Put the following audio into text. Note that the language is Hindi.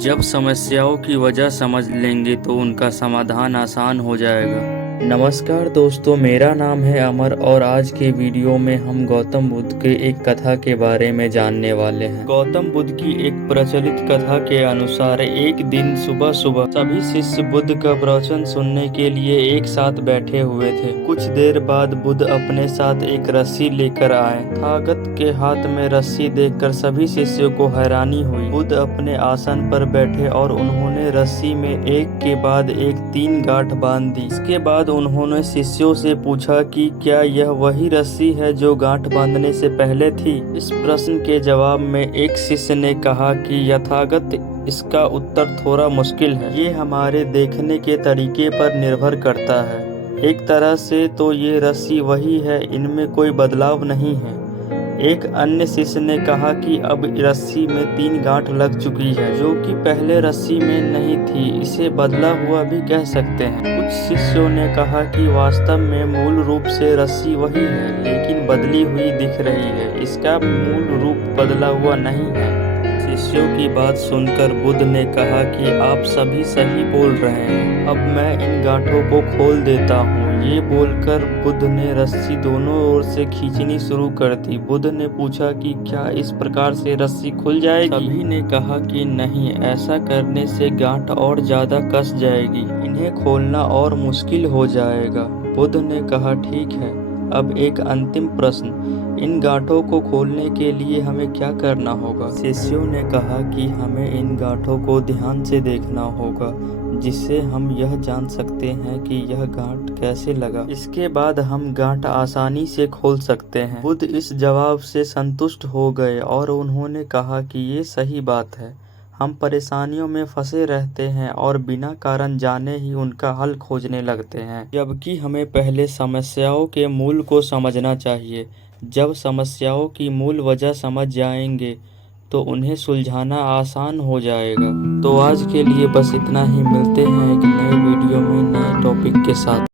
जब समस्याओं की वजह समझ लेंगे तो उनका समाधान आसान हो जाएगा। नमस्कार दोस्तों, मेरा नाम है अमर और आज के वीडियो में हम गौतम बुद्ध के एक कथा के बारे में जानने वाले हैं। गौतम बुद्ध की एक प्रचलित कथा के अनुसार एक दिन सुबह सुबह सभी शिष्य बुद्ध का प्रवचन सुनने के लिए एक साथ बैठे हुए थे। कुछ देर बाद बुद्ध अपने साथ एक रस्सी लेकर आए। तथागत के हाथ में रस्सी देखकर सभी शिष्यों को हैरानी हुई। बुद्ध अपने आसन पर बैठे और उन्होंने रस्सी में एक के बाद एक 3 गांठ बांध दी। इसके बाद उन्होंने शिष्यों से पूछा कि क्या यह वही रस्सी है जो गांठ बांधने से पहले थी। इस प्रश्न के जवाब में एक शिष्य ने कहा कि यथागत इसका उत्तर थोड़ा मुश्किल है, ये हमारे देखने के तरीके पर निर्भर करता है। एक तरह से तो ये रस्सी वही है, इनमें कोई बदलाव नहीं है। एक अन्य शिष्य ने कहा कि अब रस्सी में 3 गांठ लग चुकी है जो कि पहले रस्सी में नहीं थी, इसे बदला हुआ भी कह सकते हैं। कुछ शिष्यों ने कहा कि वास्तव में मूल रूप से रस्सी वही है लेकिन बदली हुई दिख रही है, इसका मूल रूप बदला हुआ नहीं है। शिष्यों की बात सुनकर बुद्ध ने कहा कि आप सभी सही बोल रहे हैं, अब मैं इन गांठों को खोल देता हूँ। ये बोलकर बुद्ध ने रस्सी दोनों ओर से खींचनी शुरू कर दी। बुद्ध ने पूछा कि क्या इस प्रकार से रस्सी खुल जाएगी? सभी ने कहा कि नहीं, ऐसा करने से गांठ और ज्यादा कस जाएगी, इन्हें खोलना और मुश्किल हो जाएगा। बुद्ध ने कहा ठीक है, अब एक अंतिम प्रश्न, इन गांठों को खोलने के लिए हमें क्या करना होगा? शिष्यों ने कहा कि हमें इन गांठों को ध्यान से देखना होगा जिससे हम यह जान सकते हैं कि यह गांठ कैसे लगा। इसके बाद हम गांठ आसानी से खोल सकते हैं। बुद्ध इस जवाब से संतुष्ट हो गए और उन्होंने कहा कि ये सही बात है, हम परेशानियों में फंसे रहते हैं और बिना कारण जाने ही उनका हल खोजने लगते हैं, जबकि हमें पहले समस्याओं के मूल को समझना चाहिए। जब समस्याओं की मूल वजह समझ जाएंगे तो उन्हें सुलझाना आसान हो जाएगा। तो आज के लिए बस इतना ही, मिलते हैं एक नए वीडियो में नए टॉपिक के साथ।